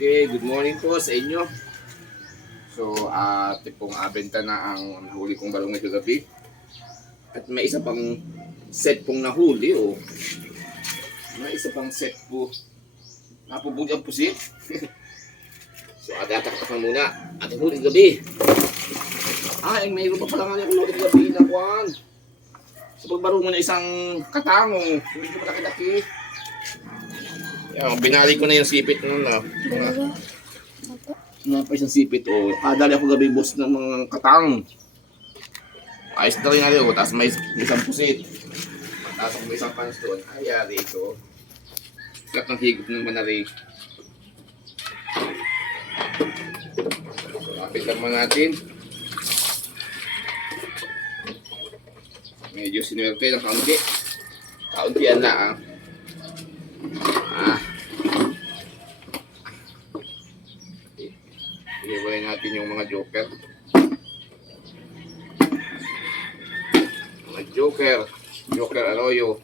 Okay, good morning po sa inyo. So, uh, pong abenta na ang nahuli kong balong ito gabi. At may isa pang set pong nahuli, oh. May isa pang set po. Napubuli ang pusit. so, atataktakan muna. Ating huli gabi. Ah, eh, mayroon pa pala nga yung huli gabi na kwan. So, pagbaro mo na isang katangong, hindi ko Yan, binali ko na yung sipit nun na. Dalawa. Apo. Nga pa isang sipit o. Ah, dali ako gabi boss ng mga katang. Ayos na rin natin o. Tapos may isang pusit. Tapos may isang pants doon. Ay, yari ito. Sikat ng higop ng manari. Lang mga natin. Medyo sinuwerte ng kaunti. Kauntian na ah. Ah. Iiwalay natin yung mga joker. Mga joker. Joker Arroyo.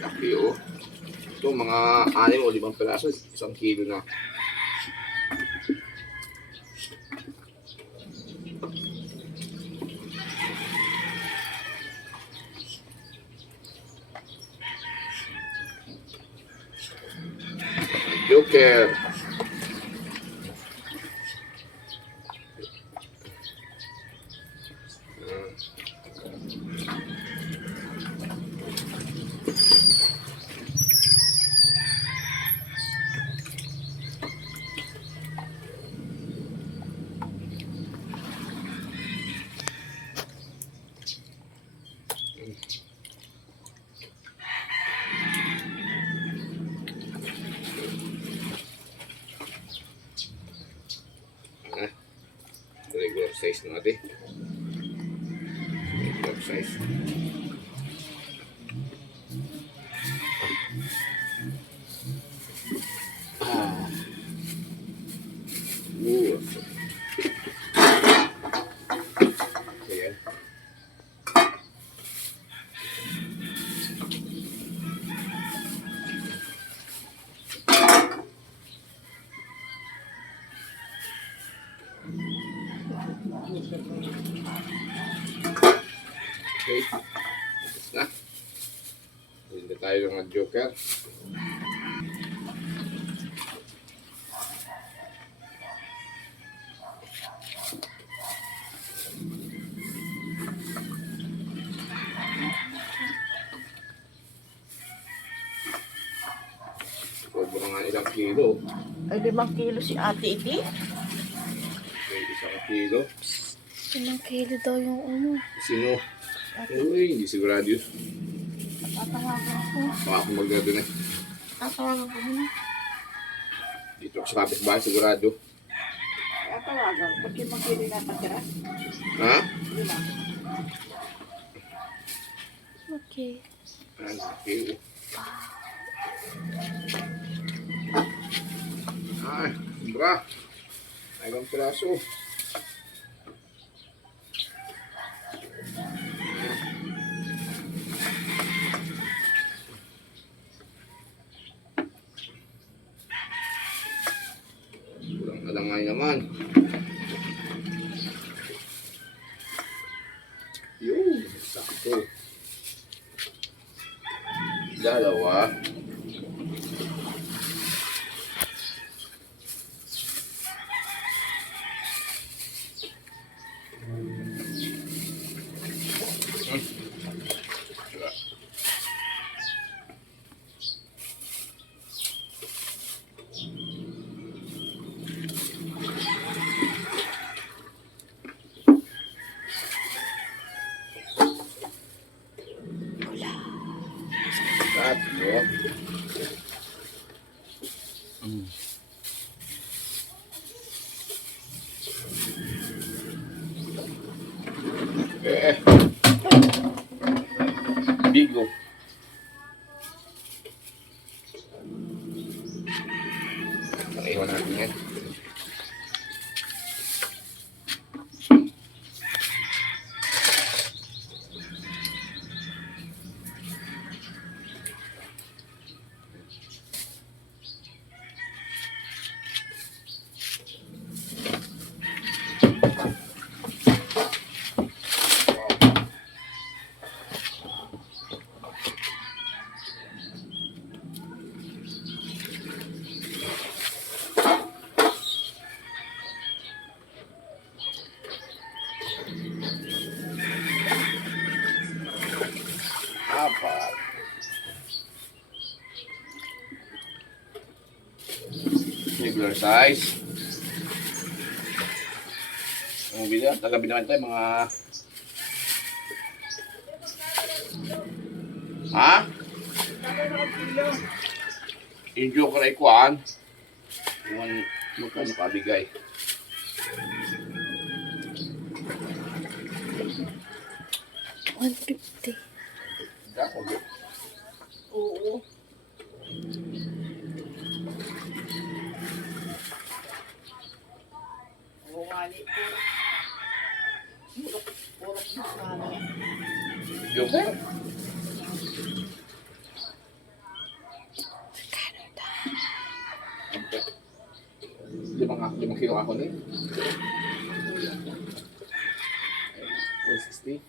Laki oh. Ito mga anim o limang peraso. Isang kilo na. Joker. Ah, regular size na natin. Regular size. Joker. Sobrang nga ilang kilo. Ay, limang kilo si ate iti. May isang kilo. Ilang kilo daw yung ano. Sino? Uy, hindi sigurado yun. Tatawagan ko. Baka ako magdado na. Tatawagan ko muna. Dito ako sa kapitbahay, sigurado. Tatawagan. Ba't limang kilo na patira? Ha? Okay. Kilo. Ay, bra. Ay, ibang piraso. Size. Ang na, tagabi naman tayo mga... Ha? Yung joker ay kuhaan. Yung magkano kabigay. One fifty. Oo. Po. Purok, purok na ano yan. Joker? Limang, limang kilo ako din. 160.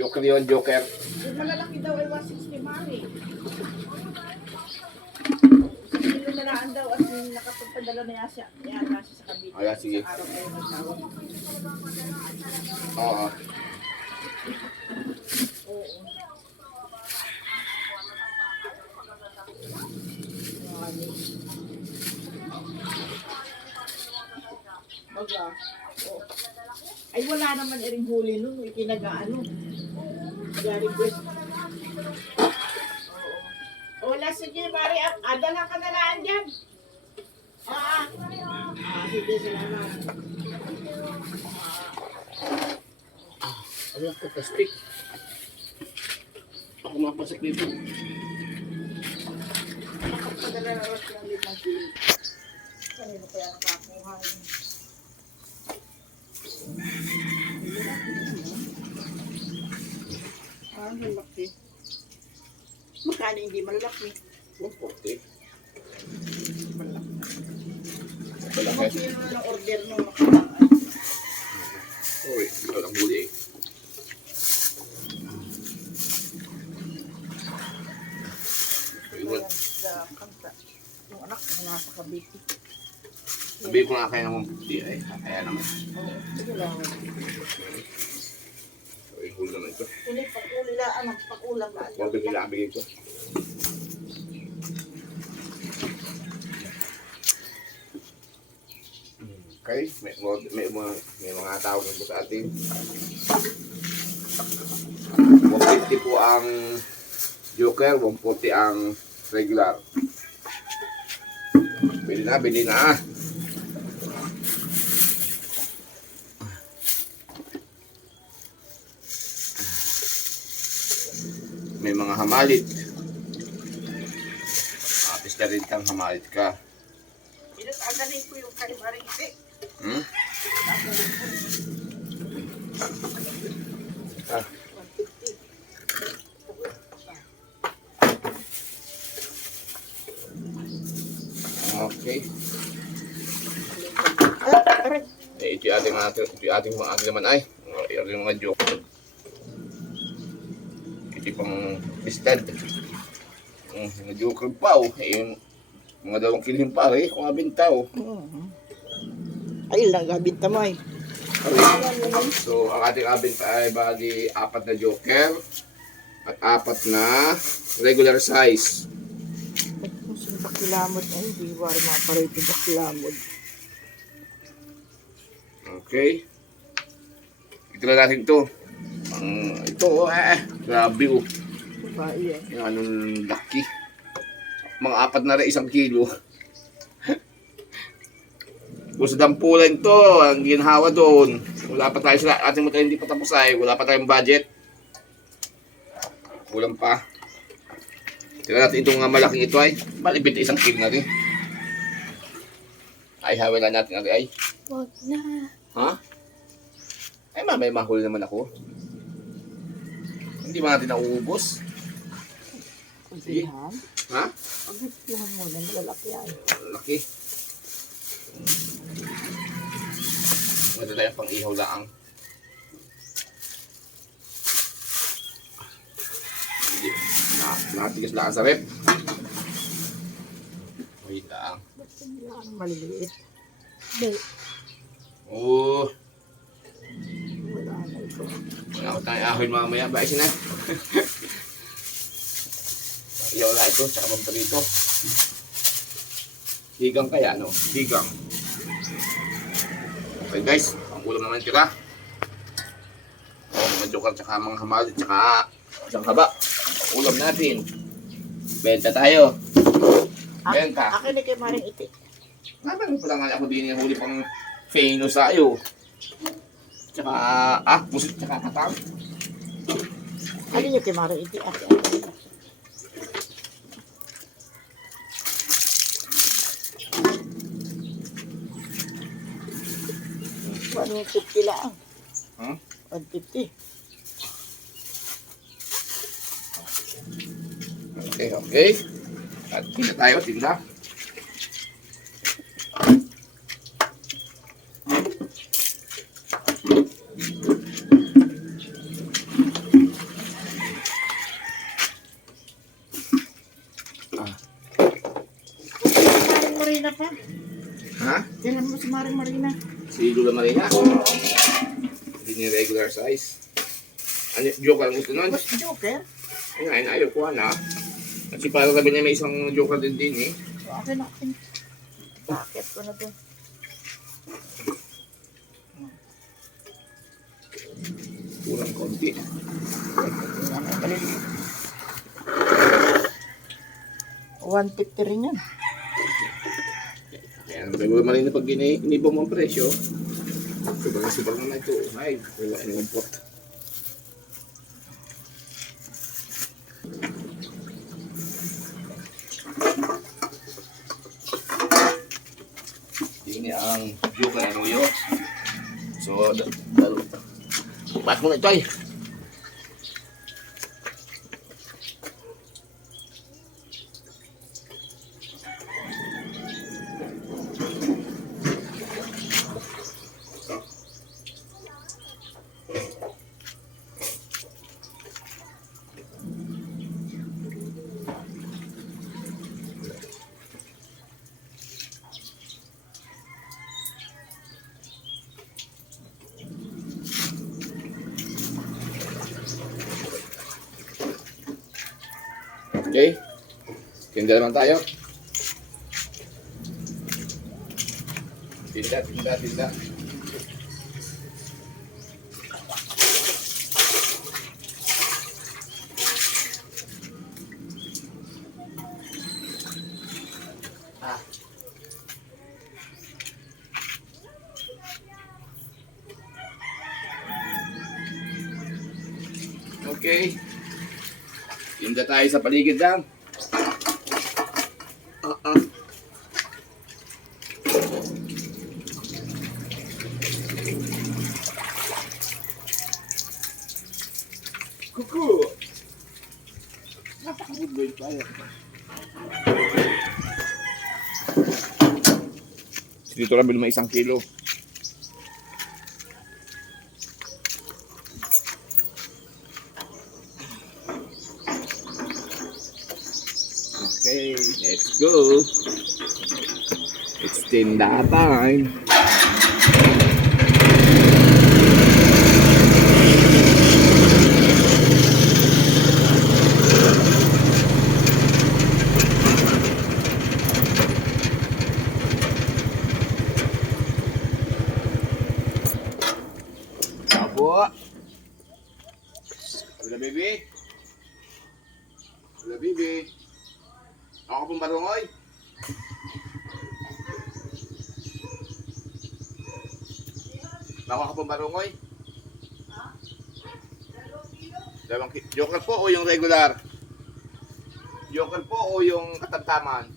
Joker yun, Joker. Yung malalaki daw ay 160 mami. Kilo na lang daw at yung nakapagpadala na yan siya. Yan, nasa sa kabit. Ayan, sige. Sa araw kayo magtawag. Oo. Oo. Baga. Oo. Ay wala naman rin huli nun. Ikinagaan nun. Gary West. Wala sige. Ah, ah, dala ka na lang dyan. Ah, ah. Ah, sige, salamat. Ano ang pagka-stick? Ako mapasok dito. Nakapagdala na rin ng limang kilo. Kanino kaya nakakuha yun? Ah, malaki. Magkano hindi malaki? 140. Malaki. Malaki. Mga kilo na ng order mo makakaan. Uy, ikaw lang huli eh. Ayan, sa kanta. Yung anak ko nasa Cavite. Sabi ko nga kaya naman 50 ay. Kaya naman. Oo, sige lang. Yung huli naman ito. Pag-ulam na. Huwag bigla bigay ko. Okay, may, may, mga, may mga tawag po sa atin. 150 po ang Joker, 140 ang regular. Bili na, bili na. May mga hamalit. Apis na rin kang hamalit ka. Pinatagaling ko yung kay Marite. Hmm? Ah, 150. okay. Eh, ito yung ating, mga- ito yung ating mga ating naman ay. Ito yung mga joke. Ito yung pang listad. Mm, mga joker pa oh. Eh, yung mga dalawang kilin pa eh. Kung abinta oh. Mhm. Ay, lang gabinta mo ay. So, ang ating abinta ay bali apat na joker at apat na regular size. Kung sino bakilamod ay, di wari mga parito bakilamod. Okay. Ito na natin to. Ang ito oh, eh. Grabe oh. Babae yan. Yung anong laki. Mga apat na rin isang kilo. Kung sa dampulan to, ang ginhawa doon. Wala pa tayo sa ating motor hindi pa tapos ay. Wala pa tayong budget. Kulang pa. Tira natin itong nga malaking ito ay. Malibit isang kilo na rin. Ay, hawala natin ang ay. Wag na. Ha? Ay, mamay mahuli naman ako. Hindi ba natin nauubos? Pagsihan. Ha? Pagsihan mo lang, lalaki yan. Laki. Madala yung pang ihaw laang. Hindi. Na, nakatigas lang sa rep. Wait lang. Ba't sila ang maliliit? Di. Oo. Wala na ito. Wala ko tayong ahoy mamaya. Ba, isin na. Iyaw lang ito. Tsaka pampalito. Higang kaya, no? Higang. Okay guys, ang ulam naman tira. Oh, mga joker, tsaka mga hamali, tsaka isang haba. Ulam natin. Benta tayo. Benta. Akin ni kay Maring Iti. Naman pala nga ako din yung huli pang feno sa'yo. Tsaka, ah, pusit tsaka katang. Ano niyo kay Maring Iti? Akin. Akin. Ano yung 50 lang? Hmm? 150. Okay, okay. At tinda tayo, tinda. Marina pa. Ha? Tingnan mo si Maring Marina. Si Lula Marina? Hindi niya regular size. Ano, joke lang gusto nun? Mas Joker. Ay, ayun, ayaw ko na. Kasi para sabi niya may isang joker din din eh. Akin, akin. Bakit ko na to? Kurang konti. Mo, kalili. 150 rin yan. Kaya naman regular Marina pag inibang ang presyo, sobrang sobrang naman ito. Ay, wala yung pot. Ini ang joke na nuyo. So, da- dalo. Ba't mo na ito ay? Okay? Tinda naman tayo. Tinda, tinda, tinda. Ah. Okay. Tinda tayo sa paligid lang. Ah, ah. Kuku! Napakagood boy tayo. Dito lang may isang kilo. in that time. Ako ka pong barungoy. Dalawang ki- Joker po o yung regular? Joker po o yung katamtaman?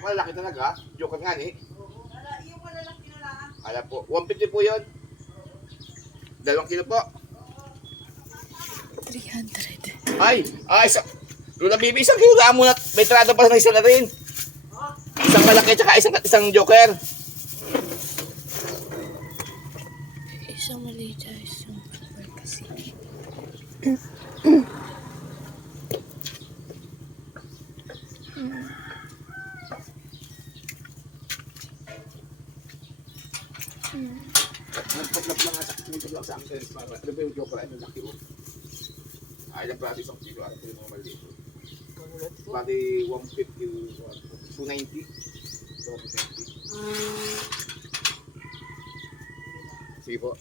Malalaki talaga. Joker nga ni. Kala po. 150 po yun. Dalawang kilo po. 300. Ay! Ay! Isa, Lula Bibi, isang kilo lang muna. May trado pa na isa na rin. Isang malaki tsaka isang, isang joker. Isang mali dyan, isang super kasi. Nagpatlap lang sa nagpatlap lang sa akin. Para, ano ba yung joker? Ano laki mo? Ay, lang pala isang kilo. Ano yung mga maliit? Bali, 150, 290. 290. Sige po.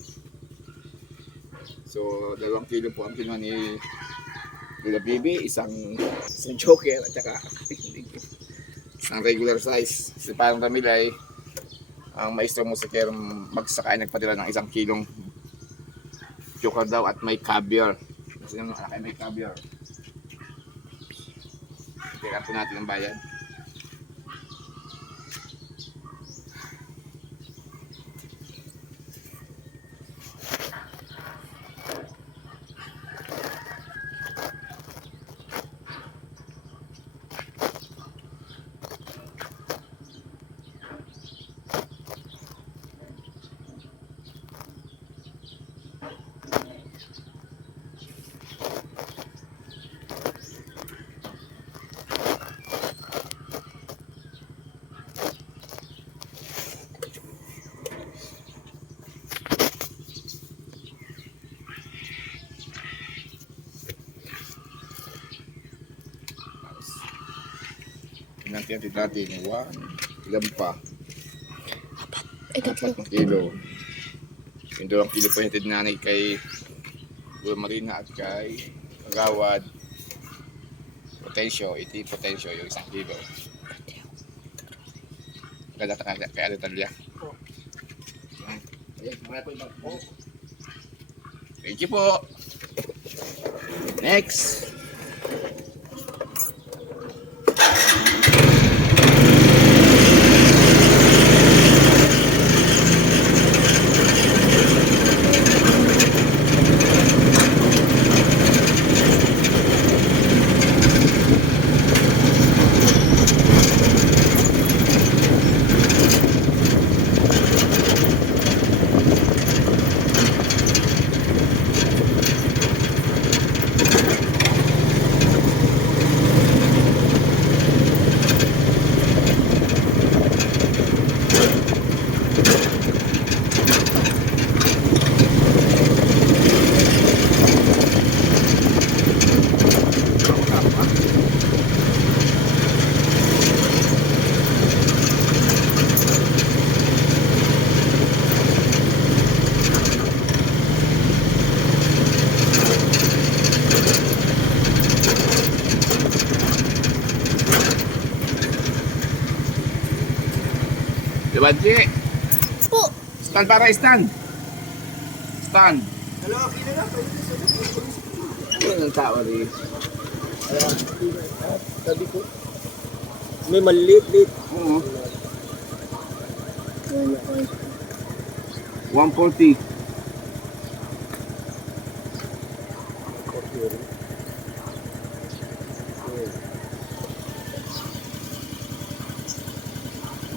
So, dalawang kilo po ang kinuha ni Lula Bibi, isang, isang joker at saka isang regular size. Si parang Ramilay, ang maestro mo sa Kerm magsakay nagpadala ng isang kilong joker daw at may caviar. Kasi yung anak ay may caviar. Kailangan po natin ang bayan. Natin natin natin. One. Ilan pa? Ay, tatlo. Apat na kilo. Yung dalawang kilo po yung nanay kay Gula Marina at kay Gawad. Potensyo. Yung potensyo, yung isang kilo. Kaya kaya kaya ada talya. Ayan, mga po ibang po. Thank you po. Next. Dibanji. Po. Stand para stand. Stand. Dalawa kilo na. Ano ng tao rin? Sabi ko, may maliit-liit. Oo. 140.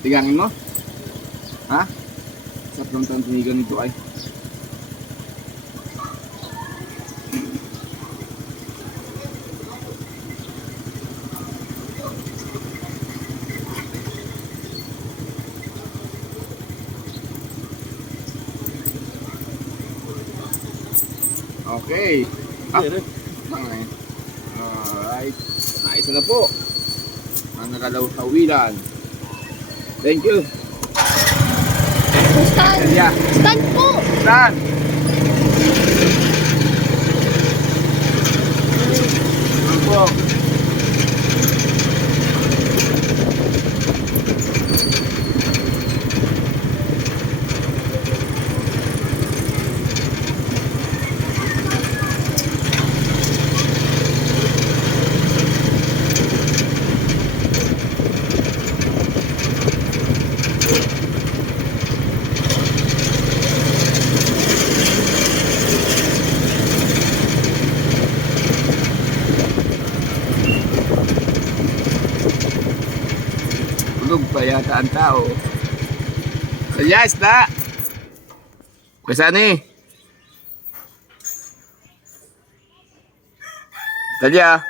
Tigangin mo? Ha? Sa plantang tinigan nito ay. Okay. Ah. Alright. Naisa na po. Ang nakalaw-hawilan. Thank you. Stand. Stand po. Saan? Ano po? Tulog pa yata ang tao. Kaya isda. Kaya ni? Kaya.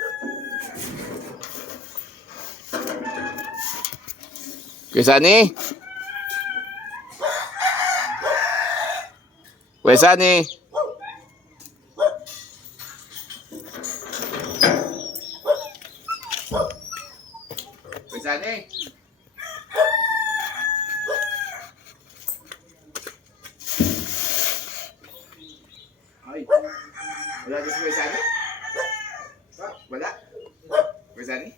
Kaya ni? Kaya ni? Sani. Ay. Wala ka si Kuya Sani? Ah, Wala? Kuya Sani?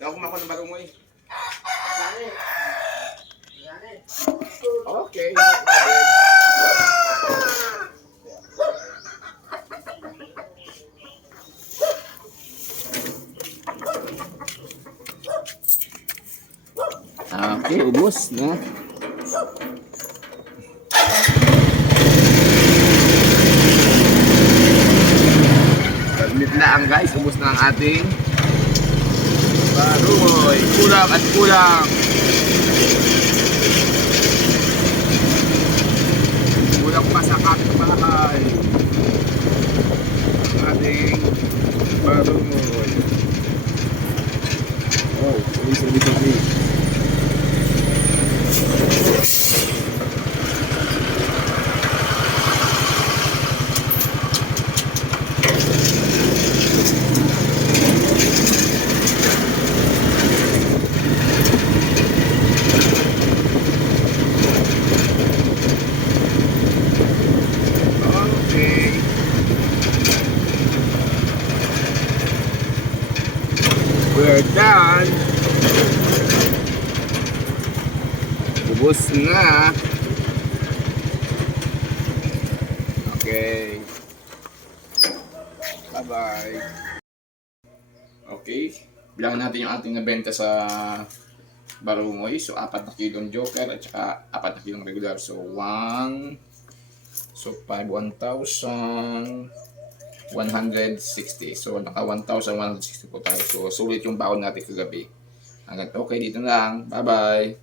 Tawag mo ako ng barong mo eh. Okay, no problem. Okay, na. Submit na ang guys, ubos na ang ating barumoy. Kulang at kulang. Kulang pa sa kapitbahay. Ang ating barumoy. Oh, sabi sabi sabi. We're done. Ubus na. Okay. Bye-bye. Okay. Bilangan natin yung ating nabenta sa Barumoy. So, apat na kilong joker at saka apat na kilong regular. So, one, So, 5, 1,160. So, naka 1,160 po tayo. So, sulit yung baon natin kagabi. Hanggang okay dito lang. Bye-bye.